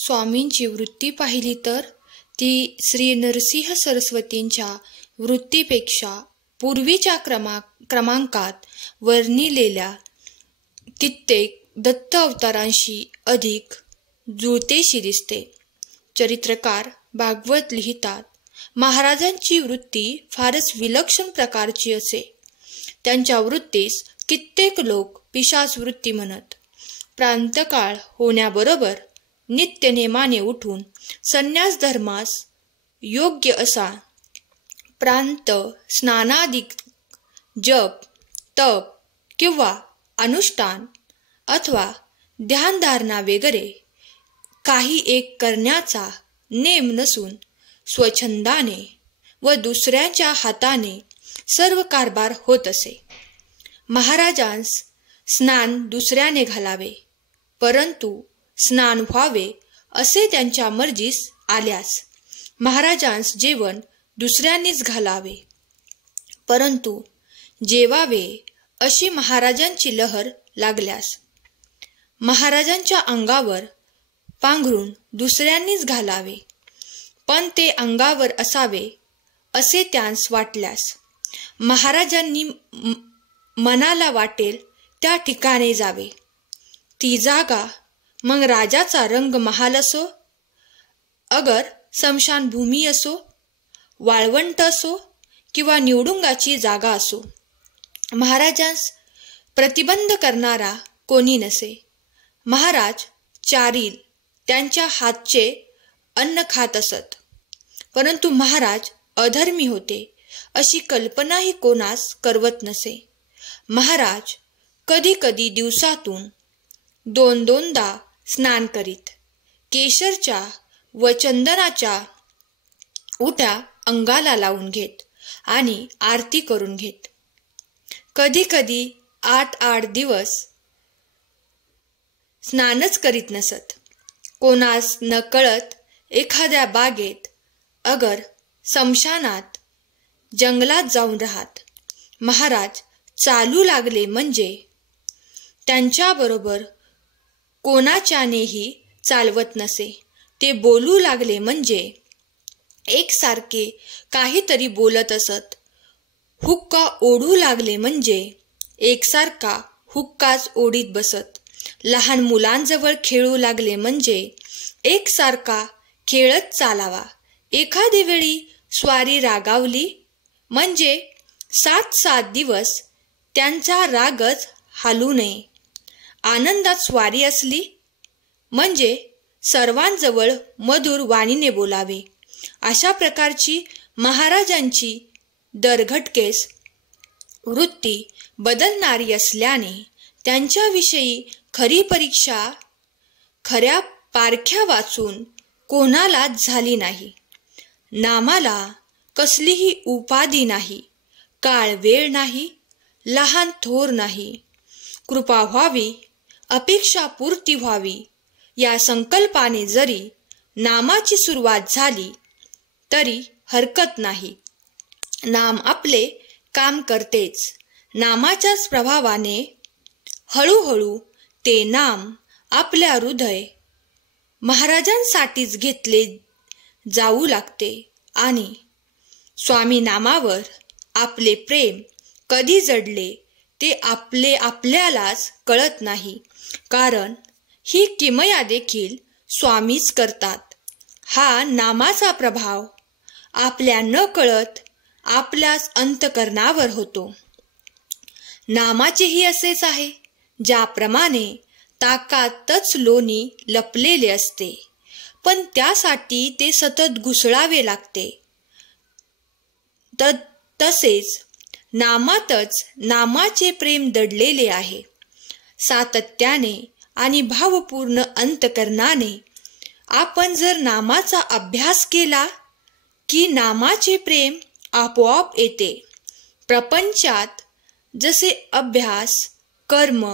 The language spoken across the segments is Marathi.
स्वामींची वृत्ती पाहिली तर ती श्री नरसिंह सरस्वतींच्या वृत्तीपेक्षा पूर्वीच्या क्रमांकात वर्णिलेल्या कित्येक दत्त अवतारांशी अधिक जुळतेशी दिसते. चरित्रकार भागवत लिहितात, महाराजांची वृत्ती फारच विलक्षण प्रकारची असे. त्यांच्या वृत्तीस कित्येक लोक पिशाच वृत्ती म्हणत. प्रांतकाळ होण्याबरोबर नित्यनेमाने उठून संन्यास धर्मास योग्य असा प्रांत स्नानादी जप तप किंवा अनुष्ठान अथवा ध्यानधारणा वगैरे काही एक करण्याचा नेम नसून स्वच्छंदाने व दुसऱ्याच्या हाताने सर्व कारभार होत असे. महाराजांस स्नान दुसऱ्याने घालावे, परंतु स्नान व्हावे असे त्यांच्या मर्जीस आल्यास महाराजांस जेवण दुसऱ्यांनीच घालावे, परंतु जेवावे अशी महाराजांची लहर लागल्यास महाराजांच्या अंगावर पांघरून दुसऱ्यांनीच घालावे, पण ते अंगावर असावे असे त्यांस वाटल्यास महाराजांनी मनाला वाटेल त्या ठिकाणी जावे. ती जागा मग राजाचा रंग महाल असो, अगर स्मशानभूमी असो, वाळवंट असो किंवा निवडुंगाची जागा असो, महाराजांस प्रतिबंध करणारा कोणी नसे. महाराज चारील त्यांच्या हातचे अन्न खात असत, परंतु महाराज अधर्मी होते अशी कल्पनाही कोणास करवत नसे. महाराज कधी कधी दिवसातून दोनदा स्नान करीत. केशरच्या व चंदनाच्या उट्या अंगाला लावून घेत आणि आरती करून घेत. कधी कधी 8 दिवस स्नानच करीत नसत. कोणास न कळत एखाद्या बागेत अगर स्मशानात जंगलात जाऊन राहत. महाराज चालू लागले म्हणजे त्यांच्याबरोबर कोणाच्यानेही चालवत नसे. ते बोलू लागले म्हणजे एकसारखे काहीतरी बोलत असत. हुक्का ओढू लागले म्हणजे एकसारखा हुक्काच ओढीत बसत. लहान मुलांजवळ खेळू लागले म्हणजे एकसारखा खेळत चालावा. एखादी वेळी स्वारी रागावली म्हणजे 7 दिवस त्यांचा रागच हालू नये. आनंदात स्वारी असली म्हणजे सर्वांजवळ मधुर वाणीने बोलावे. अशा प्रकारची महाराजांची दरघटकेस वृत्ती बदलणारी असल्याने त्यांच्याविषयी खरी परीक्षा खऱ्या पारख्या वाचून कोणालाच झाली नाही. नामाला कसलीही उपाधी नाही, काळ वेळ नाही, लहान थोर नाही. कृपा व्हावी, अपेक्षा पूर्ती व्हावी या संकल्पाने जरी नामाची सुरुवात झाली तरी हरकत नाही. नाम आपले काम करतेच. नामाच्याच प्रभावाने हळूहळू ते नाम आपल्या हृदय महाराजांसाठीच घेतले जाऊ लागते आणि स्वामी नामावर आपले प्रेम कधी जडले ते आपल्यालाच कळत नाही. कारण ही किमया देखील स्वामीच करतात. हा नामाचा प्रभाव आपल्या न कळत आपल्याच अंतकरणावर होतो. नामाचेही असेच आहे. ज्याप्रमाणे ताकातच लोणी लपलेले असते, पण त्यासाठी ते सतत घुसळावे लागते, तसेच नामातच नामाचे प्रेम दडलेले आहे. सातत्याने आणि भावपूर्ण अंतकरणाने आपण जर नामाचा अभ्यास केला की नामाचे प्रेम आपोआप येते. प्रपंचात जसे अभ्यास, कर्म,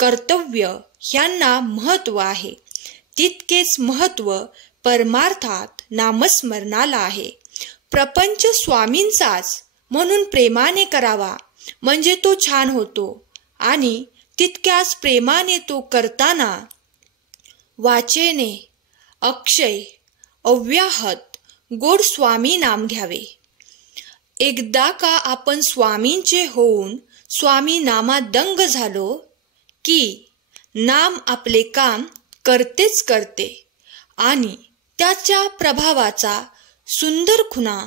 कर्तव्य ह्यांना महत्त्व आहे, तितकेच महत्त्व परमार्थात नामस्मरणाला आहे. प्रपंच स्वामींचाच म्हणून प्रेमाने करावा म्हणजे तो छान होतो आणि तितक्याच प्रेमाने तो करताना वाचेने अक्षय अव्याहत गोड स्वामी नाम घ्यावे. एकदा का आपण स्वामींचे होऊन स्वामी नामात दंग झालो की नाम आपले काम करतेच करते आणि त्याच्या प्रभावाचा सुंदर खुणा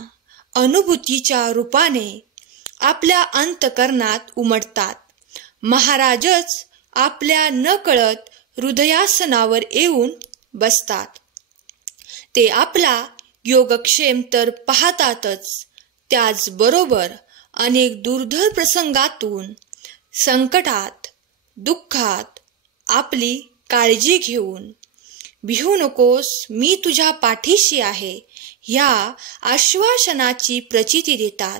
अनुभूतीच्या रूपाने आपल्या अंतकरणात उमटतात. महाराजच आपल्या नकळत हृदयासनावर येऊन बसतात. ते आपला योगक्षेम तर पाहतातच, त्याचबरोबर अनेक दुर्धर प्रसंगातून संकटात दुःखात आपली काळजी घेऊन भिवू नकोस, मी तुझ्या पाठीशी आहे ह्या आश्वासनाची प्रचिती देतात.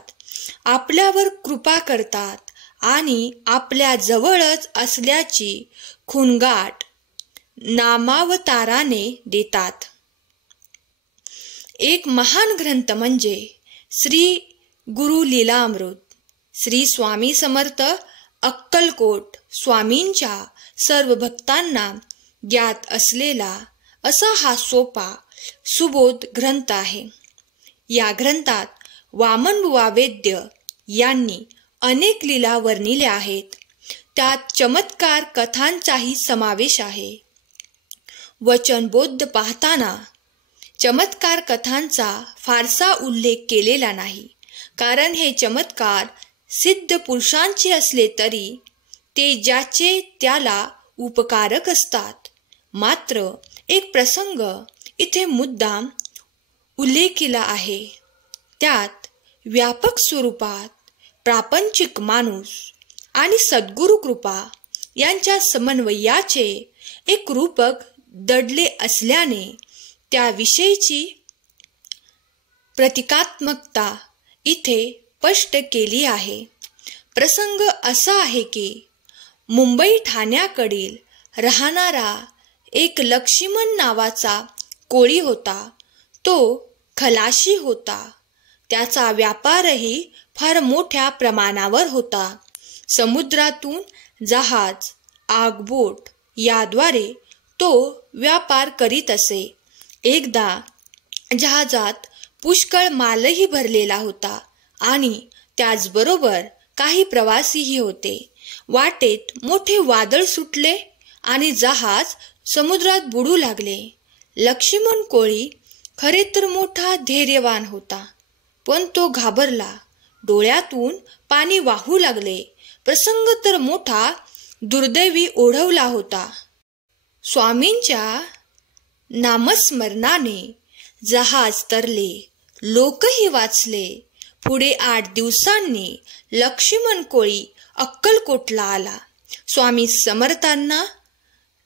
आपल्यावर कृपा करतात आणि आपल्या जवळच असल्याची खुणगाट नामावताराने देतात. एक महान ग्रंथ म्हणजे श्री गुरु लीलामृत. श्री स्वामी समर्थ अक्कलकोट स्वामींच्या सर्व भक्तांना ज्ञात असलेला असा हा सोपा सुबोध ग्रंथ आहे. या ग्रंथात वामनबुवा वैद्य यांनी अनेक लीला वर्णिल्या आहेत. त्यात चमत्कार कथांचाही समावेश आहे. वचनबोध पाहताना चमत्कार कथांचा फारसा उल्लेख केलेला नाही, कारण हे चमत्कार सिद्ध पुरुषांचे असले तरी ते ज्याचे त्याला उपकारक असतात. मात्र एक प्रसंग इथे मुद्दाम उल्लेखिला आहे. त्यात व्यापक स्वरूपात प्रापंचिक माणूस आणि सद्गुरु कृपा यांच्या समन्वयाचे एक रूपक दडले असल्याने त्याविषयीची प्रतिकात्मकता इथे स्पष्ट केली आहे. प्रसंग असा आहे की मुंबई ठाण्याकडील राहणारा एक लक्ष्मण नावाचा कोळी होता. तो खलाशी होता. त्याचा व्यापारही फार मोठ्या प्रमाणावर होता. समुद्रातून जहाज आगबोट याद्वारे तो व्यापार करीत असे. एकदा जहाजात पुष्कळ मालही भरलेला होता आणि त्याचबरोबर काही प्रवासीही होते. वाटेत मोठे वादळ सुटले आणि जहाज समुद्रात बुडू लागले. लक्ष्मण कोळी खरे तर मोठा धैर्यवान होता, पण तो घाबरला. डोळ्यातून पाणी वाहू लागले. प्रसंग तर मोठा दुर्दैवी ओढवला होता. स्वामींच्या नामस्मरणाने जहाज तरले, लोकही वाचले. पुढे 8 दिवसांनी लक्ष्मण कोळी अक्कलकोटला आला. स्वामी समर्थांना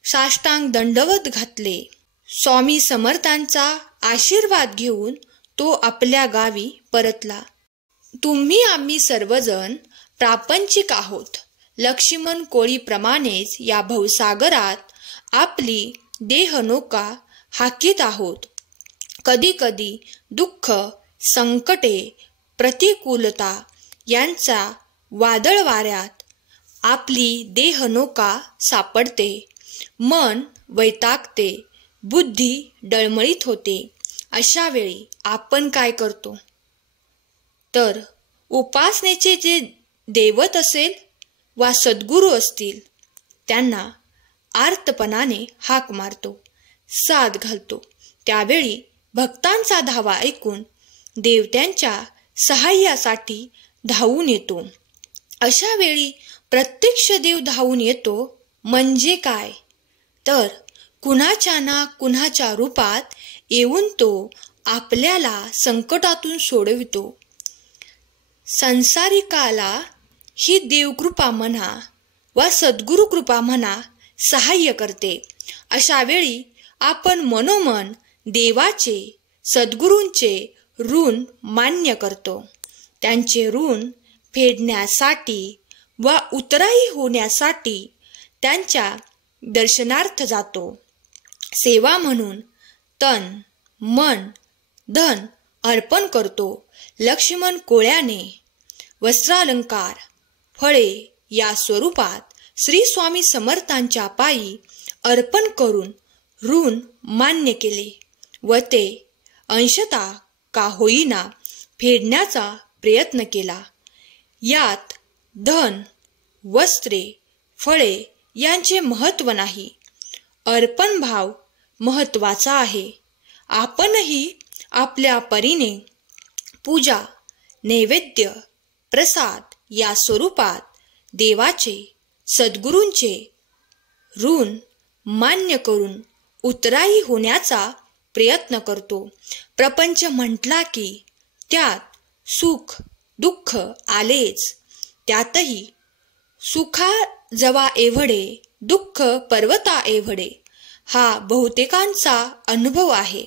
साष्टांग दंडवत घातले. स्वामी समर्थांचा आशीर्वाद घेऊन तो आपल्या गावी परतला. तुम्ही आम्ही सर्वजण प्रापंचिक आहोत. लक्ष्मण कोळीप्रमाणेच या भवसागरात आपली देहनौका हाकीत आहोत. कधी कधी दुःख, संकटे, प्रतिकूलता यांचा वादळ वाऱ्यात आपली देहनौका सापडते. मन वैतागते, बुद्धी डळमळीत होते. अशा वेळी आपण काय करतो तर उपासनेचे जे दैवत असेल वा सद्गुरू असतील त्यांना आर्तपणाने हाक मारतो, साद घालतो. त्यावेळी भक्तांचा धावा ऐकून देव त्यांच्या सहाय्यासाठी धावून येतो. अशा वेळी प्रत्यक्ष देव धावून येतो म्हणजे काय तर कुणाच्या ना कुणाच्या रूपात येऊन तो आपल्याला संकटातून सोडवितो. संसारिकाला ही देवकृपा म्हणा वा सद्गुरु कृपा म्हणा सहाय्य करते. अशा वेळी आपण मनोमन देवाचे सद्गुरूंचे ऋण मान्य करतो. त्यांचे ऋण फेडण्यासाठी वा उतराई होण्यासाठी त्यांच्या दर्शनार्थ जातो. सेवा म्हणून तन मन धन अर्पण करतो. लक्ष्मण कोळ्याने वस्त्रालंकार फळे या स्वरूपात श्री स्वामी समर्थांच्या पायी अर्पण करून ऋण मान्य केले. व ते अंशतः का होईना फेडण्याचा प्रयत्न केला. यात धन, वस्त्रे, फळे यांचे महत्त्व नाही. अर्पण भाव महत्त्वाचा आहे. आपणही आपल्या परीने पूजा, नैवेद्य, प्रसाद या स्वरूपात देवाचे, सद्गुरूंचे ऋण मान्य करून उत्तराई होण्याचा प्रयत्न करतो. प्रपंच म्हटला की त्यात सुख दुःख आलेच. त्यातही सुखा जवा एवढे, दुःख पर्वता एवढे हा बहुतेकांचा अनुभव आहे.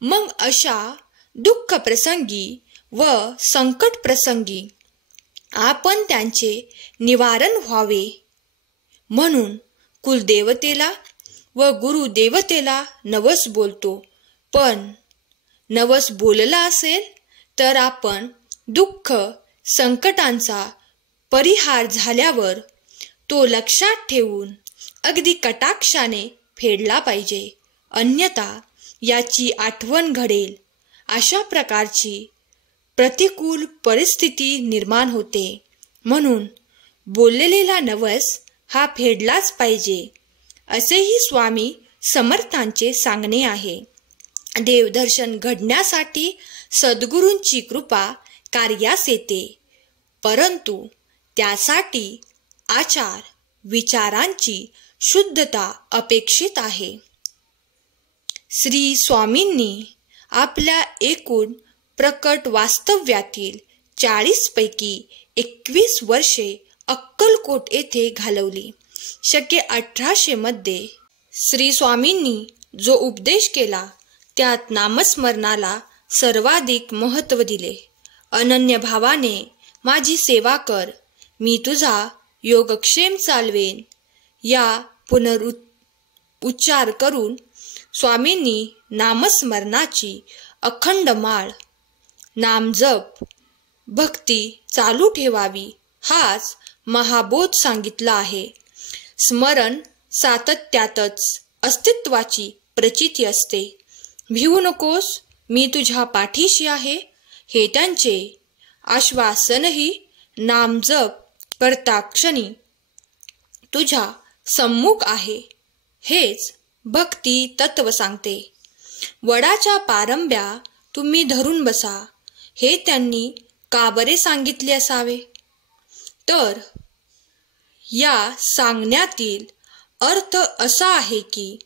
मग अशा दुःख प्रसंगी व संकट प्रसंगी आपण त्यांचे निवारण व्हावे म्हणून कुलदेवतेला व गुरुदेवतेला नवस बोलतो. पण नवस बोलला असेल तर आपण दुःख संकटांचा परिहार झाल्यावर तो लक्षात ठेवून अगदी कटाक्षाने फेडला पाहिजे. अन्यथा याची आठवण घडेल अशा प्रकारची प्रतिकूल परिस्थिती निर्माण होते. म्हणून बोललेला नवस हा फेडलाच पाहिजे असेही स्वामी समर्थांचे सांगणे आहे. देवदर्शन घडण्यासाठी सद्गुरूंची कृपा कार्यास येते, परंतु त्यासाठी आचार विचारांची शुद्धता अपेक्षित आहे. श्री स्वामींनी आपल्या एकूण प्रकट वास्तव्यातील 40 पैकी 21 वर्षे अक्कलकोट येथे घालवली. शके 1800 मध्ये श्री स्वामींनी जो उपदेश केला त्यात नामस्मरणाला सर्वाधिक महत्त्व दिले. अनन्य भावाने माझी सेवा कर, मी तुझा योगक्षेम चालवेन या उच्चार करून स्वामींनी नामस्मरणाची अखंड माळ, नामजप, भक्ती चालू ठेवावी हाच महाबोध सांगितला आहे. स्मरण सातत्यातच अस्तित्वाची प्रचिती असते. भिवू नकोस, मी तुझ्या पाठीशी आहे हे त्यांचे आश्वासनही नामजप करता क्षणी तुझ्या सम्मुख आहे हेच भक्ती तत्व सांगते. वडाच्या पारंब्या तुम्ही धरून बसा हे त्यांनी का बरे सांगितले असावे? तर या सांगण्यातील अर्थ असा आहे की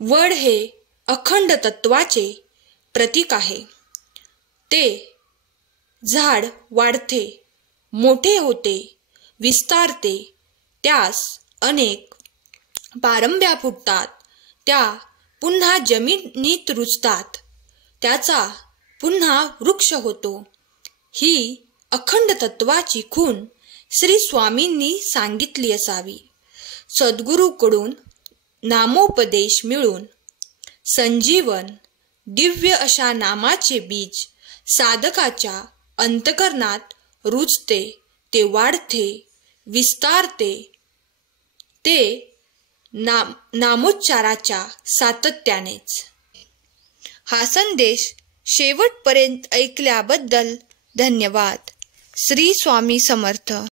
वड हे अखंड तत्वाचे प्रतीक आहे. ते झाड वाढते, मोठे होते, विस्तारते, त्यास अनेक पारंब्या फुटतात, त्या पुन्हा जमिनीत रुजतात, त्याचा पुन्हा वृक्ष होतो. ही अखंड तत्वाची खूण श्री स्वामींनी सांगितली असावी. सद्गुरूकडून नामोपदेश मिळून संजीवन दिव्य अशा नामाचे बीज साधकाच्या अंतकरणात रुजते, ते वाढते, विस्तारते. ते नामोच्चाराच्या सातत्यानेच. हा संदेश शेवटपर्यंत ऐकल्याबद्दल धन्यवाद. श्री स्वामी समर्थ.